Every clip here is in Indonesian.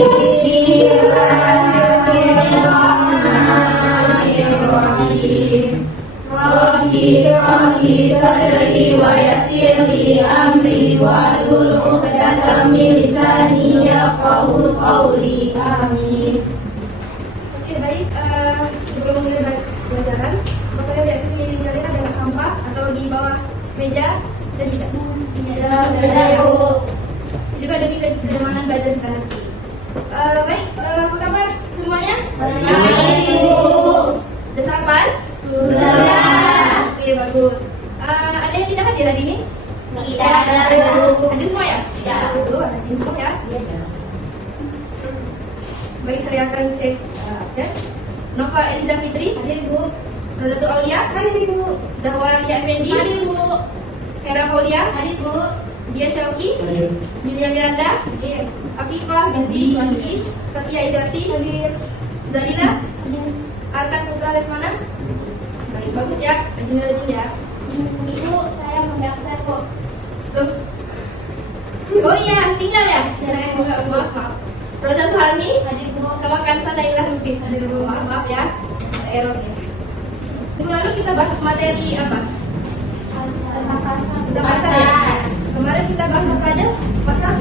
Bismillahirrahmanirrahim. Rabbi shrah li sadri wa yassir li amri wahlul 'uqdatam min lisani yafqahu qawli. Amin. Oke, baik. Sebelum mulai pelajaran, apakah kalian biasa pilih kalian ada sampah atau di bawah meja? Tidak. Ada Bu. Juga ada kenyamanan belajar kita nanti. Baik, apa kabar semuanya? Baik, Bu. Udah sarapan? Sudah. Oke, bagus. Ada yang tidak hadir hari ini? Tidak ada Bu. Hadir semua ya? Ya. Hadir semua ya? Iya. Baik, saya akan cek. Nova Eliza Fitri? Hadir Bu. Rodatu Aulia? Hadir Bu. Zahwa Lia Effendi? Hadir Bu. Hera Faulia? Hadir Bu. Dia Syauki? Julia Miranda? Afifah binti Wali? Fatia Ijati? Zarina? Arkan Putra Lesmana? Baik, bagus ya. Rajin ya. Ibu, saya mendaftar kok. Oh iya, tinggal ya? Maaf. Rosa Suharni? Hadir Bu. Kawakan Sadailah Lukis. Ada dulu, maaf ya. Ada errornya. Minggu lalu kita bahas materi apa? Kita pasar ya? Kemarin kita bahas apa aja? Pasar?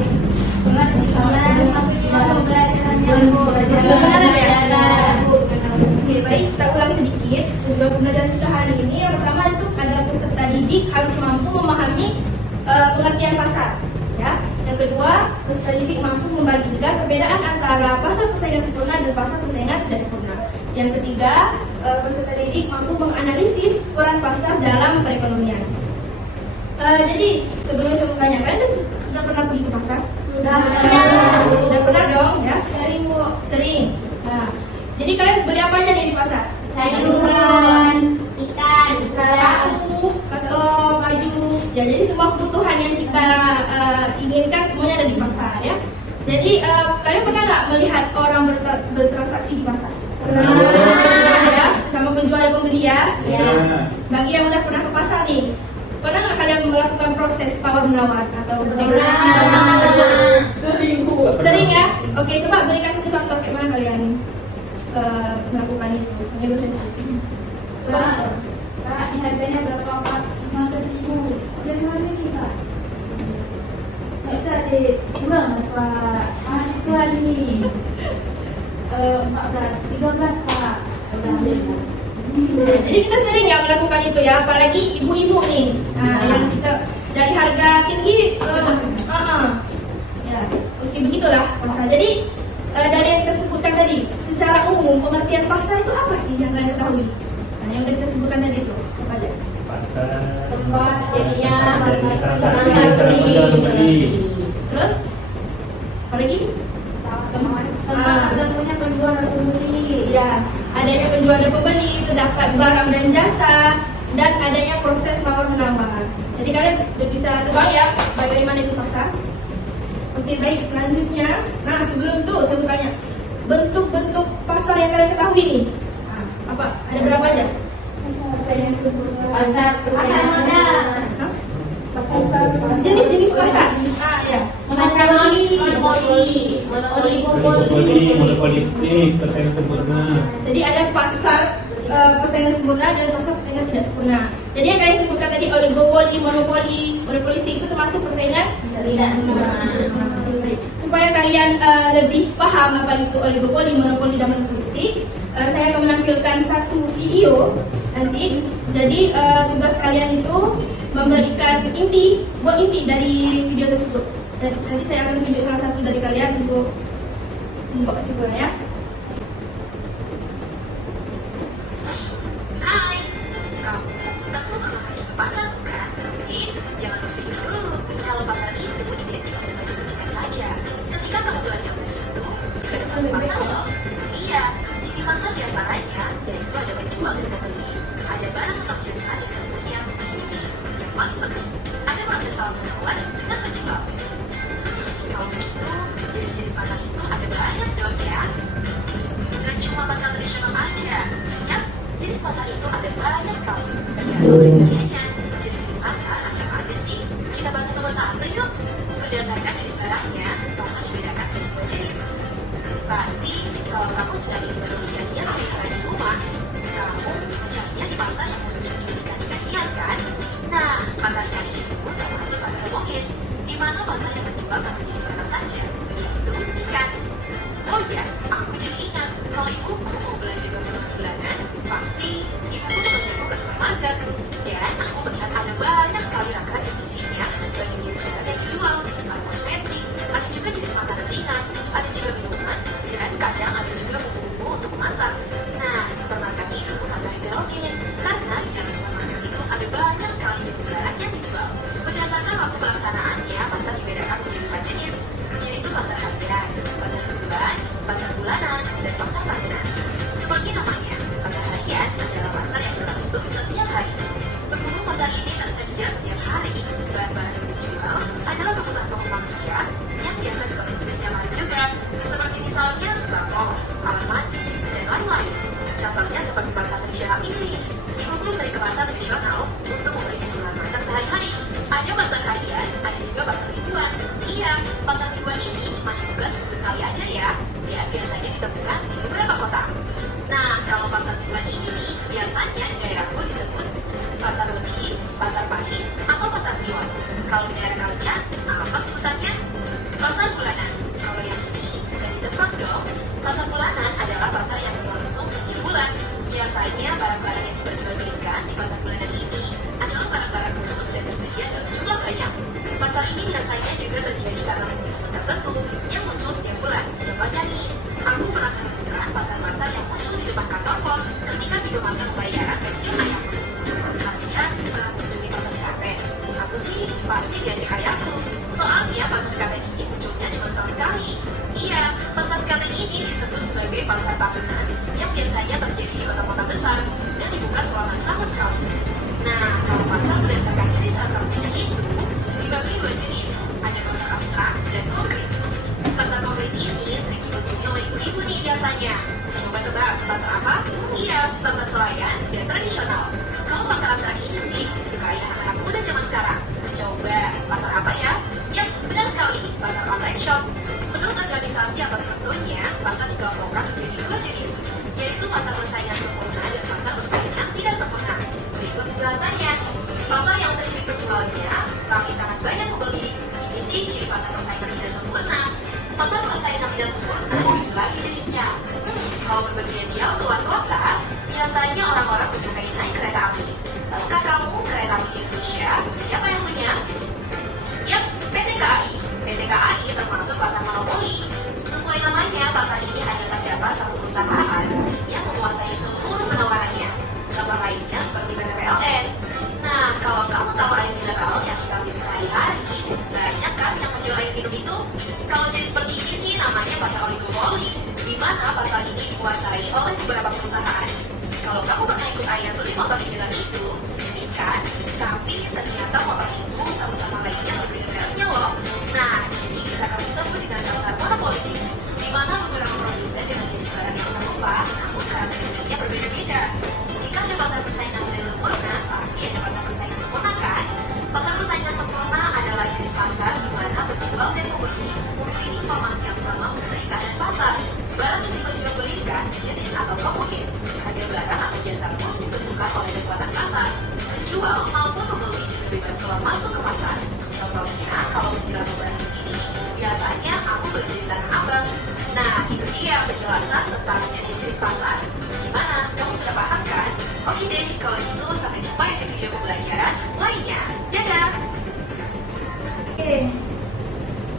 Pengertian pembelajarannya Bu. Benar ya? Oke, baik, kita ulang sedikit. Tujuan pembelajaran kita hari ini yang pertama itu adalah peserta didik harus mampu memahami pengertian pasar. Ya. Yang kedua, peserta didik mampu membandingkan perbedaan antara pasar persaingan sempurna dan pasar persaingan tidak sempurna. Yang ketiga, peserta didik mampu menganalisis peran pasar dalam perekonomian. Jadi sebelumnya saya mau tanya, kalian sudah pernah pergi ke pasar? Sudah pernah dong ya? Sering Bu. Sering. Nah, jadi kalian beli apa aja nih di pasar? Sayuran, ikan, Sapu, atau baju. Ya, jadi semua kebutuhan yang kita inginkan semuanya ada di pasar ya. Jadi kalian pernah nggak melihat orang bertransaksi di pasar? Pernah ya, sama penjual dan pembeli ya. Bagi yang udah pernah ke pasar nih, pernah nggak kalian melakukan proses tawar menawar atau bernegosiasi? Sering ya. Oke, coba berikan satu contoh kayak mana kalian melakukan itu negosiasi. Coba. Kak, ini harganya berapa Kak? 15.000. Dari mana nih Kak? Nggak usah deh, kurang Pak. Mahasiswa nih. 14, 13 Pak. Udah ambil Bu. Jadi kita sering ya melakukan itu ya, apalagi ibu-ibu nih. Nah, yang kita dari harga tinggi, ya, oke begitulah pasar. Jadi dari yang kita sebutkan tadi, secara umum pengertian pasar itu apa sih yang kalian ketahui? Nah, yang udah kita sebutkan tadi itu apa aja? Pasar Tempat jadinya transaksi jual beli. Terus apa lagi? tempat ketemunya penjual dan pembeli. Ya, adanya penjual dan pembeli, terdapat barang dan jasa, dan adanya proses tawar menawar. Jadi kalian udah bisa tebak ya bagaimana itu pasar. Oke, baik, selanjutnya. Nah, sebelum itu saya mau tanya, bentuk-bentuk pasar yang kalian ketahui nih, apa? Ada berapa aja? Pasar modal. Hah? Jenis-jenis pasar. Ya. Monopolistik, persaingan sempurna. Jadi ada pasar persaingan sempurna dan pasar persaingan tidak sempurna. Jadi yang kalian sebutkan tadi oligopoli, monopoli, monopolistik itu termasuk persaingan Tidak sempurna. Supaya kalian lebih paham apa itu oligopoli, monopoli, dan monopolistik, saya akan menampilkan satu video nanti. Jadi tugas kalian itu memberikan buat inti dari video tersebut. Dan nanti saya akan tunjuk salah satu dari kalian untuk membuat kesimpulan ya. Hai, kamu tentu pernah pergi ke pasar bukan? Please, jangan berpikir dulu kalau pasar itu identik dengan baju-bajuan saja. Ketika kamu belanja itu, ada masuk pasar loh. Iya, ciri pasar diantaranya yaitu ada penjual dan pembeli, ada barang untuk jasa dan kemudian ini yang paling penting, ada proses tawar menawar dengan penjual. Kalau begitu, jenis-jenis pasar itu ada banyak dong ya. Bukan cuma pasar tradisional aja, ya. Jenis pasar itu ada banyak sekali. Bagiannya, jenis-jenis pasar ada apa aja sih? Kita bahas satu persatu yuk. Berdasarkan jenis barangnya, pasar dibedakan menjadi dua jenis. Ibuku mengajakku ke supermarket, dan aku melihat ada banyak sekali rangkaian jenisnya, bagian jajanan yang dijual, ada kosmetik, ada juga jenis makanan ringan, ada juga minuman, dan kadang ada juga bumbu-bumbu untuk memasak. Nah, supermarket itu pasar heterogen, karena di dalam supermarket itu ada banyak sekali jenis barang yang dijual. Berdasarkan waktu pelaksanaannya, pasar dibedakan menjadi 4 jenis, yaitu pasar harian, pasar mingguan, pasar bulanan, dan pasar tahunan. Seperti namanya, pasar harian adalah pasar yang berlangsung setiap hari. Berhubung pasar ini tersedia setiap hari, bahan-bahan yang dijual adalah kebutuhan pokok manusia yang biasa dikonsumsi setiap hari juga, seperti misalnya sembako, alat mandi, dan lain-lain. Contohnya seperti pasar tradisional ini. Ibuku sering ke pasar tradisional untuk membeli kebutuhan masak sehari-hari. Ada pasar harian, ada juga pasar mingguan. Iya, pasar mingguan ini cuma dibuka seminggu sekali aja ya. Ya, biasanya ditemukan di beberapa kota. Nah, kalau pasar mingguan ini nih, biasanya di daerahku disebut pasar Legi, pasar Pagi, atau pasar Kliwon. Kalau di daerah kalian, apa sebutannya? Pasar bulanan. Kalau yang ini bisa ditebak dong. Pasar bulanan adalah pasar yang berlangsung setiap bulan. Biasanya barang-barang yang diperjualbelikan di pasar bulanan ini adalah barang-barang khusus dan tersedia dalam jumlah banyak. Pasar ini biasanya juga terjadi karena momen tertentu yang muncul setiap bulan. Contohnya nih, aku pernah menemukan pasar-pasar yang muncul di depan kantor pos ketika tiga masa pembayaran pensiun ayahku. Kalian pernah mengunjungi pasar Sekaten? Aku sih pasti diajak ayahku. Soalnya pasar Sekaten ini munculnya cuma setahun sekali. Iya, pasar Sekaten ini disebut sebagai pasar tahunan yang biasanya terjadi di kota-kota besar dan dibuka selama setahun sekali. Nah, kalau pasar berdasarkan jenis transaksinya itu dibagi 2 jenis, ada pasar abstrak dan konkret. Pasar konkret ini sering dikunjungi oleh ibu-ibu nih biasanya. Coba tebak, pasar apa? Iya, pasar swalayan dan tradisional. Kalau pasar abstrak ini sih disukai anak-anak muda zaman sekarang. Coba, pasar apa ya? Ya, benar sekali, pasar online shop. Menurut organisasi atau sebetulnya, pasar dikelompokkan menjadi 2 jenis, yaitu pasar persaingan sempurna dan pasar persaingan tidak sempurna. Berikut penjelasannya. Pasar yang sering diperjualnya, tapi sangat banyak pembeli. Ini sih ciri pasar persaingan tidak sempurna. Pasar persaingan tidak sempurna lebih lagi jenisnya. Kalau berpergian jauh keluar kota, biasanya orang-orang menyukai naik kereta api. Tahukah kamu kereta api di Indonesia siapa yang punya? Yap, PT KAI. PT KAI termasuk pasar monopoli. Sesuai namanya, pasar ini hanya terdapat satu perusahaan yang menguasai seluruh penawarannya. Contoh lainnya seperti PT PLN. Nah, kalau kamu tahu air mineral yang kita minum sehari-hari, banyak kan yang menjual air minum itu? Kalau jadi seperti ini sih namanya pasar oligopoli, di mana pasar ini dikuasai oleh beberapa perusahaan. Kalau kamu pernah ikut ayah beli motor di jalan itu, sejenis kan? Tapi ternyata motor itu satu sama lainnya berbeda mereknya loh. Nah, jadi bisa kami sebut dengan pasar monopolitis, di mana beberapa produsen dengan jenis barang yang serupa, namun karakteristiknya berbeda-beda. Jika ada pasar persaingan tidak sempurna, pasti ada pasar persaingan sempurna kan? Pasar persaingan sempurna adalah jenis pasar di mana penjual dan pembeli memiliki informasi yang sama mengenai keadaan pasar. Barang yang diperjualbelikan sejenis atau komodit. Harga barang atau jasa pun ditentukan oleh kekuatan pasar. Penjual maupun pembeli juga bebas keluar masuk ke pasar. Contohnya, kalau menjelang lebaran ini, biasanya aku beli di Tanah Abang. Nah, itu dia penjelasan tentang jenis-jenis pasar. Gimana? Kamu sudah paham kan? Oke deh, kalau gitu sampai jumpa di video pembelajaran lainnya. Dadah! Oke,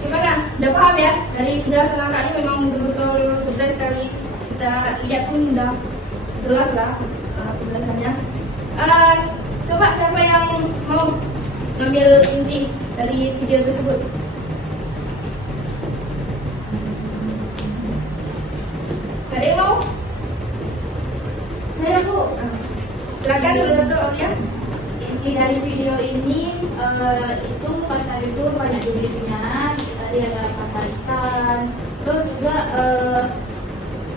gimana? Udah paham ya? Dari penjelasan kakak ini memang betul-betul mudah sekali. Kita lihat pun udah jelas lah penjelasannya. Coba siapa yang mau ngambil inti dari video tersebut? Ada yang mau? Saya Bu, Silakan, Dr. Olia. inti dari video ini itu pasar itu banyak jenisnya. Tadi ada pasar ikan, terus juga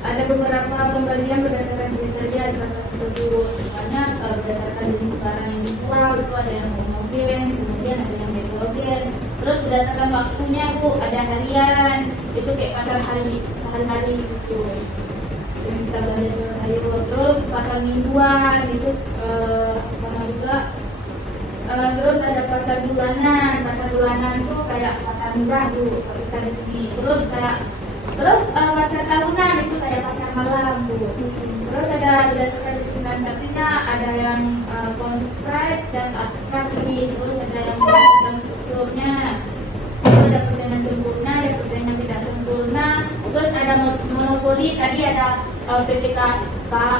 ada beberapa pembelian berdasarkan jenis saja di pasar tersebut. Misalnya berdasarkan jenis barang yang dijual itu ada yang homogen, kemudian ada yang heterogen. Terus berdasarkan waktunya Bu, ada harian, itu kayak pasar sehari-hari gitu. Yang kita belanja sayur. Terus pasar mingguan itu sama juga. Terus ada pasar bulanan tuh kayak pasar murah Bu, kita di sini. Terus pasar tahunan itu kayak pasar malam Bu. Terus ada berdasarkan jenis transaksinya contohnya ada yang konkret dan abstrak ini, terus ada yang tentang strukturnya, terus ada persaingan sempurna, ada persaingan tidak sempurna, terus ada monopoli, tadi ada PPK Pak,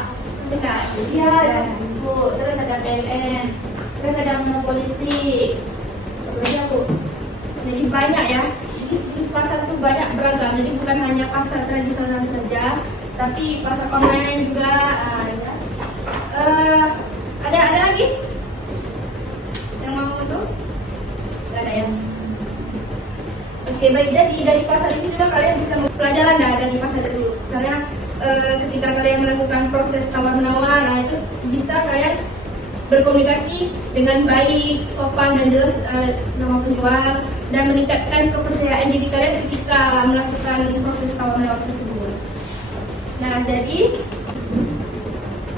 iya, Bu, terus ada PLN, terus ada monopolistik, seperti apa? Jadi banyak ya. Jenis pasar itu banyak beragam. Jadi bukan hanya pasar tradisional saja, tapi pasar online juga. Ada lagi yang mau tuh? Gak ada ya. Oke, baik. Jadi dari pasar ini juga kalian bisa pelajaran dari pasar itu. Misalnya ketika kalian melakukan proses tawar-menawar, nah itu bisa kalian berkomunikasi dengan baik, sopan dan jelas sama penjual, dan meningkatkan kepercayaan diri kalian ketika melakukan proses tawar-menawar tersebut. Nah, jadi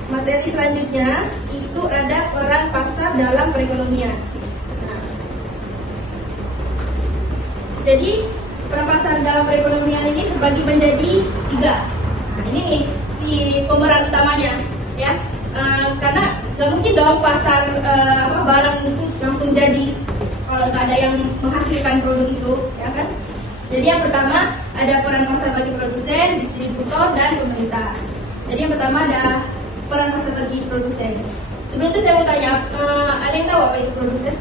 materi selanjutnya itu ada peran pasar dalam perekonomian. Nah, jadi peran pasar dalam perekonomian ini terbagi menjadi 3. Nah, ini nih si pemeran utamanya, ya. Karena nggak mungkin dong pasar barang itu langsung jadi kalau nggak ada yang menghasilkan produk itu, ya kan? Jadi yang pertama ada peran pasar bagi produsen, distributor, dan pemerintah. Jadi yang pertama ada peran pasar bagi produsen. Sebelum itu saya mau tanya, ada yang tahu apa itu produsen?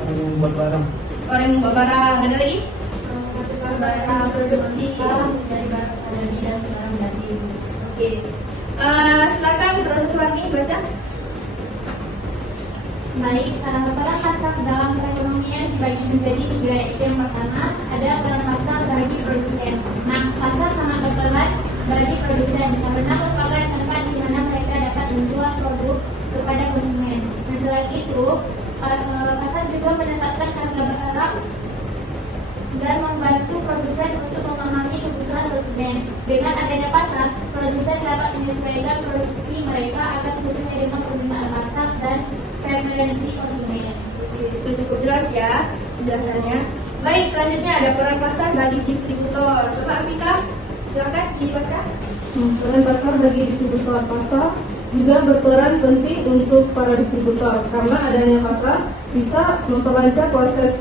Orang yang membuat barang. Orang yang membuat barang. Ada lagi? Barang produksi dari barang jadi dan barang jadi. Oke. Silakan Rosa Suwarni baca. Baik, peran pasar dalam perekonomian dibagi menjadi 3. Yang pertama ada peran pasar bagi produsen. Nah, pasar sangat berperan bagi produsen karena merupakan tempat di mana mereka dapat menjual produk kepada konsumen. Nah, selain itu, pasar juga menetapkan harga barang dan membantu produsen untuk memahami kebutuhan konsumen. Dengan adanya pasar, produsen dapat menyesuaikan produksi mereka agar sesuai dengan permintaan pasar dan preferensi konsumen. Itu cukup jelas ya penjelasannya. Baik, selanjutnya ada peran pasar bagi distributor. Coba Artika, silakan dibaca. Peran pasar bagi distributor. Pasar juga berperan penting untuk para distributor karena adanya pasar bisa memperlancar proses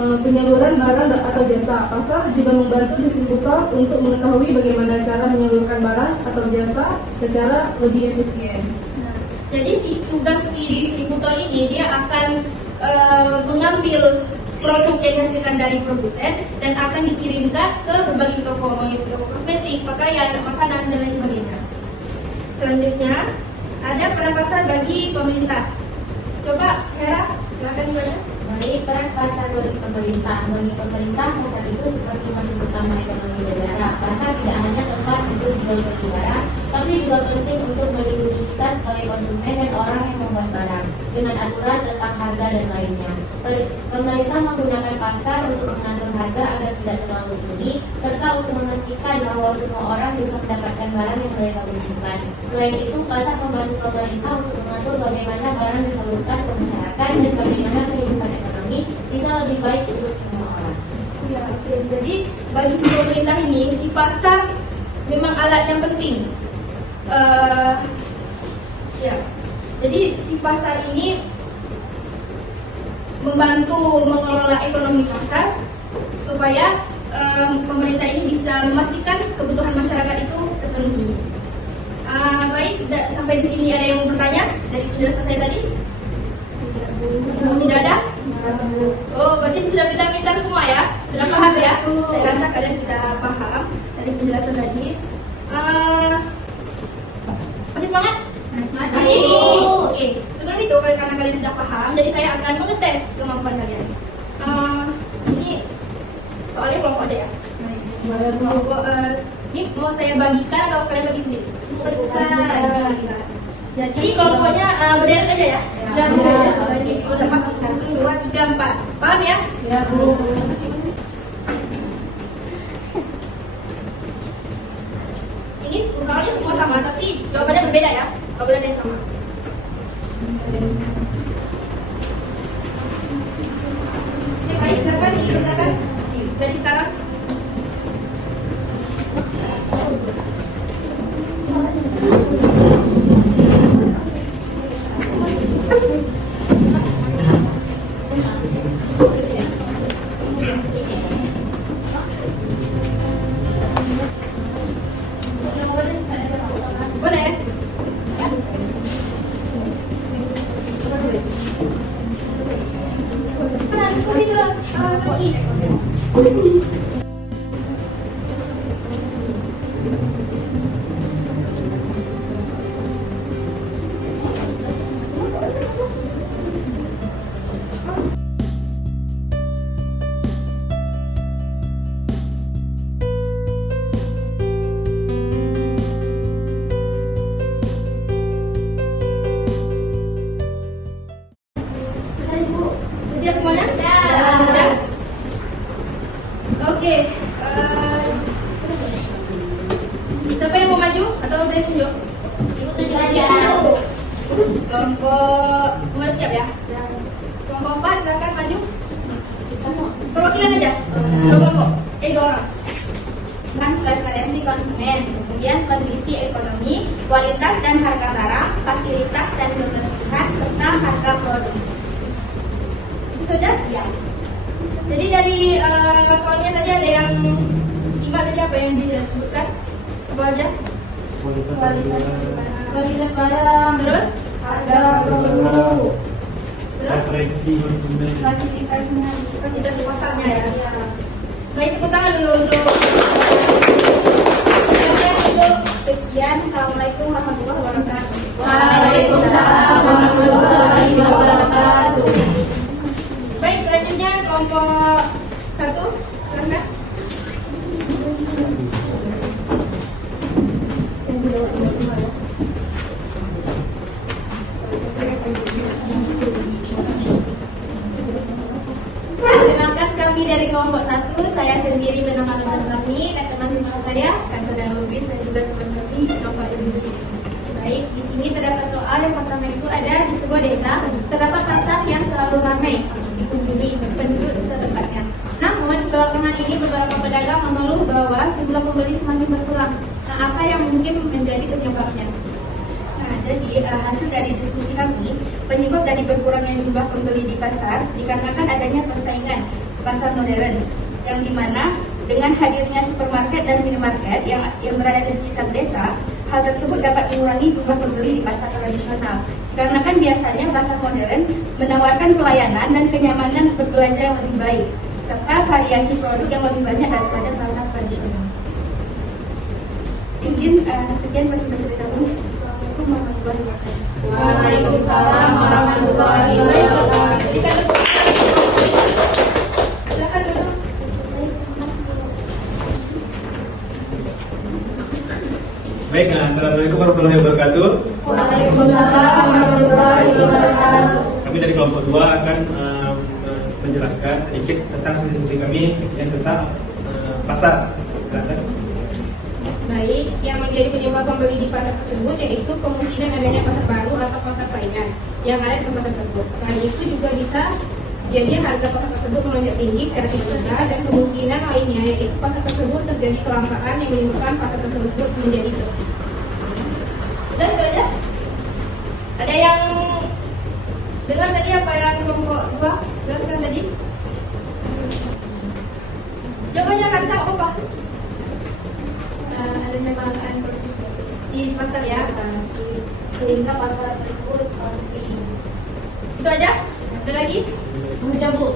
penyaluran barang atau jasa. Pasar juga membantu distributor untuk mengetahui bagaimana cara menyalurkan barang atau jasa secara lebih efisien. Jadi tugas si distributor ini dia akan mengambil produk yang dihasilkan dari produsen dan akan dikirimkan ke berbagai toko, toko kosmetik, pakaian, makanan dan lain sebagainya. Selanjutnya ada peran pasar bagi pemerintah. Coba Hera, silakan dibaca. Baik, peran pasar bagi pemerintah. Bagi pemerintah, pasar itu seperti masih utama ekonomi negara. Pasar tidak hanya tempat untuk jual beli barang, tapi juga penting untuk melindungi kita sebagai konsumen dan orang yang membuat barang dengan aturan tentang harga dan lainnya. Pemerintah menggunakan pasar untuk mengatur harga agar tidak terlalu tinggi, serta untuk memastikan bahwa semua orang bisa mendapatkan barang yang mereka butuhkan. Selain itu, pasar membantu pemerintah untuk mengatur bagaimana barang disalurkan ke masyarakat dan bagaimana kehidupan ekonomi bisa lebih baik untuk semua orang. Ya, oke. Jadi bagi si pemerintah ini, si pasar memang alat yang penting. Ya, jadi si pasar ini membantu mengelola ekonomi pasar supaya pemerintah ini bisa memastikan kebutuhan masyarakat itu terpenuhi. Baik, sampai di sini ada yang mau bertanya dari penjelasan saya tadi? Tidak ada? Oh, berarti sudah pintar-pintar semua ya? Sudah paham ya? Saya rasa kalian sudah paham dari penjelasan tadi. Masih semangat? Masih? Oke, sebelum itu karena kalian sudah paham, jadi saya akan mengetes kemampuan kalian. Ini soalnya kelompok aja ya? Kelompok, ini mau saya bagikan atau kalian bagi sendiri? Bagikan. Jadi kelompoknya berderet aja ya? Ya, bagi udah pasang 1, 2, 3, 4. Paham ya? Ya, Bu. Ini soalnya semua sama, tapi jawabannya berbeda ya. Gak boleh ada yang sama. Oke, baik, silakan dikerjakan dari sekarang. Sudah Ibu? Siap semuanya? Sudah. Oke. Siapa yang mau maju atau saya tunjuk? Ibu tunjuk aja. Kelompok semua udah siap ya? Kelompok 4 silakan maju. Perwakilan aja. Dua kelompok. Dua orang. Transparansi konsumen, kemudian kondisi ekonomi, kualitas dan harga barang, fasilitas dan kebersihan, serta harga produk. Itu saja? Iya. Jadi dari laporannya tadi ada yang simak tadi apa yang disebutkan? Apa aja? Kualitas barang, Terus? harga produk, Referensi konsumen. klasifikasinya. Fasilitas pasarnya ya. Baik, tepuk tangan dulu untuk siapa untuk Sekian, Assalamualaikum warahmatullahi wabarakatuh. Waalaikumsalam warahmatullahi wabarakatuh. baik, selanjutnya kelompok 1 silakan. Perkenalkan kami dari kelompok 1, saya sendiri bernama Nurul Suami dan teman-teman saya, kan saudara Lubis dan juga teman kami kelompok ini. Baik, di sini terdapat soal yang pertama itu ada di sebuah desa terdapat pasar yang selalu ramai dikunjungi penduduk setempatnya. Namun belakangan ini beberapa pedagang mengeluh bahwa jumlah pembeli semakin berkurang. Nah, apa yang mungkin menjadi penyebabnya? Nah, jadi hasil dari diskusi kami, penyebab dari berkurangnya jumlah pembeli di pasar dikarenakan adanya persaingan pasar modern, yang dimana dengan hadirnya supermarket dan minimarket yang berada di sekitar desa, hal tersebut dapat mengurangi jumlah pembeli di pasar tradisional. Karena kan biasanya pasar modern menawarkan pelayanan dan kenyamanan berbelanja yang lebih baik, serta variasi produk yang lebih banyak daripada pasar tradisional. Mungkin sekian presentasi dari kami. Assalamualaikum warahmatullahi wabarakatuh. Waalaikumsalam warahmatullahi wabarakatuh. Silakan duduk. Baik, assalamualaikum warahmatullahi wabarakatuh. Waalaikumsalam warahmatullahi wabarakatuh. Kami dari kelompok 2 akan menjelaskan sedikit tentang diskusi kami yang tentang pasar. Silakan. Baik, yang menjadi penyebab pembeli di pasar tersebut yaitu kemungkinan adanya pasar baru atau pasar saingan yang ada di tempat tersebut. Selain itu juga bisa jadi harga pasar tersebut melonjak tinggi secara tiba-tiba dan kemungkinan lainnya yaitu pasar tersebut terjadi kelangkaan yang menimbulkan pasar tersebut menjadi sepi. Sudah itu aja. Ada yang dengar tadi apa yang kelompok 2 jelaskan tadi? Jawabannya kan sama apa? Adanya kelangkaan produk Di pasar ya. sehingga pasar tersebut sepi. Itu aja? Ada lagi? Sudah Bu.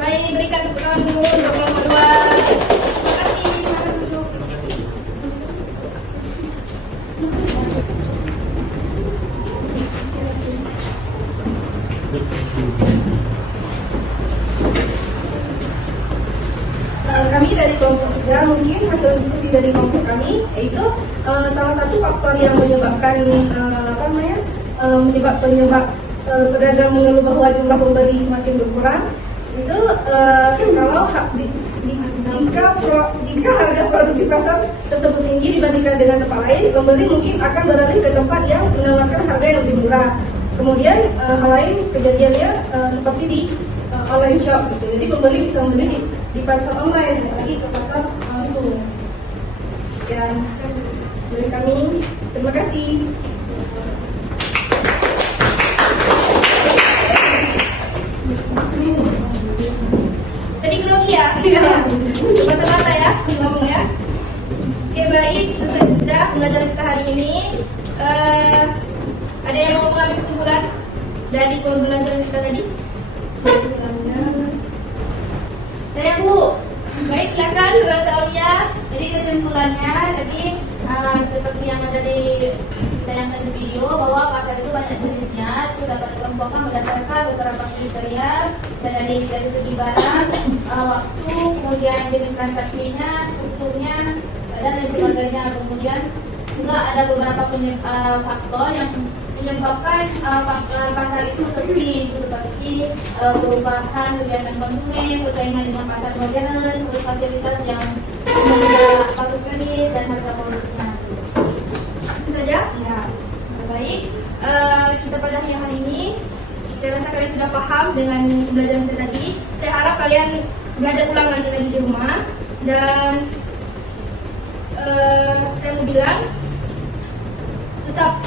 Mari berikan tepuk tangan dulu untuk kelompok 2. Terima kasih. Silakan duduk. Terima kasih. Kami dari kelompok 3 mungkin hasil diskusi dari kelompok kami yaitu salah satu faktor yang menyebabkan penyebab pedagang mengeluh bahwa jumlah pembeli semakin berkurang itu kalau jika harga produk di pasar tersebut tinggi dibandingkan dengan tempat lain, pembeli mungkin akan beralih ke tempat yang menawarkan harga yang lebih murah. Kemudian hal lain kejadiannya seperti di online shop gitu. Jadi pembeli bisa membeli di pasar online lagi ke pasar langsung. Dan dari kami terima kasih. Tadi grogi ya? Mata-mata ya, ngomong ya. Oke baik, selesai sudah pembelajaran kita hari ini. Ada yang mau mengambil kesimpulan dari pembelajaran kita tadi? Saya Bu, Baik, silakan Rata Aulia. Jadi kesimpulannya tadi seperti yang ada di ditayangkan di video bahwa pasar itu banyak jenisnya, itu dapat dikelompokkan berdasarkan beberapa kriteria dari segi barang, waktu, kemudian jenis transaksinya, strukturnya, dan lain sebagainya. Kemudian juga ada beberapa faktor yang menyebabkan pasar itu sepi, seperti perubahan kebiasaan konsumen, persaingan dengan pasar modern, terus fasilitas yang tidak bagus sekali dan harga produknya. Itu saja. Ya. Baik, kita pada yang hari ini, saya rasa kalian sudah paham dengan pembelajaran kita tadi. Saya harap kalian belajar ulang nanti lagi di rumah. Dan saya mau bilang, tetap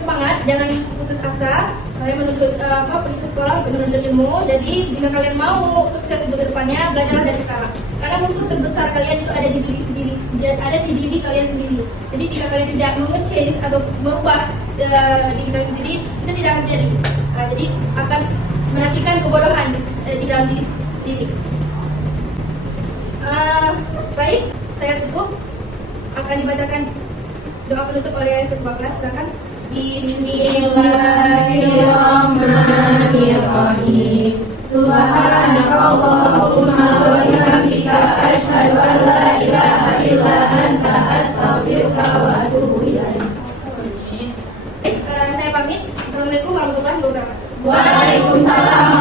semangat, jangan putus asa. Kalian menuntut pergi ke sekolah untuk menuntut ilmu. Jadi jika kalian mau sukses untuk depannya, belajarlah dari sekarang. Karena musuh terbesar kalian itu ada di diri sendiri, ada di diri kalian sendiri. Jadi jika kalian tidak change atau merubah diri kalian sendiri, itu tidak akan terjadi. Jadi akan menantikan kebodohan di dalam diri sendiri. Baik, saya tutup. Akan dibacakan doa penutup oleh ketua kelas. Silakan. Bismillahirrahmanirrahim. Subhanakallahumma wa bihamdika asyhadu an la ilaha illa anta astaghfiruka wa atubu ilaik. Saya pamit. Assalamualaikum warahmatullahi wabarakatuh. Waalaikumsalam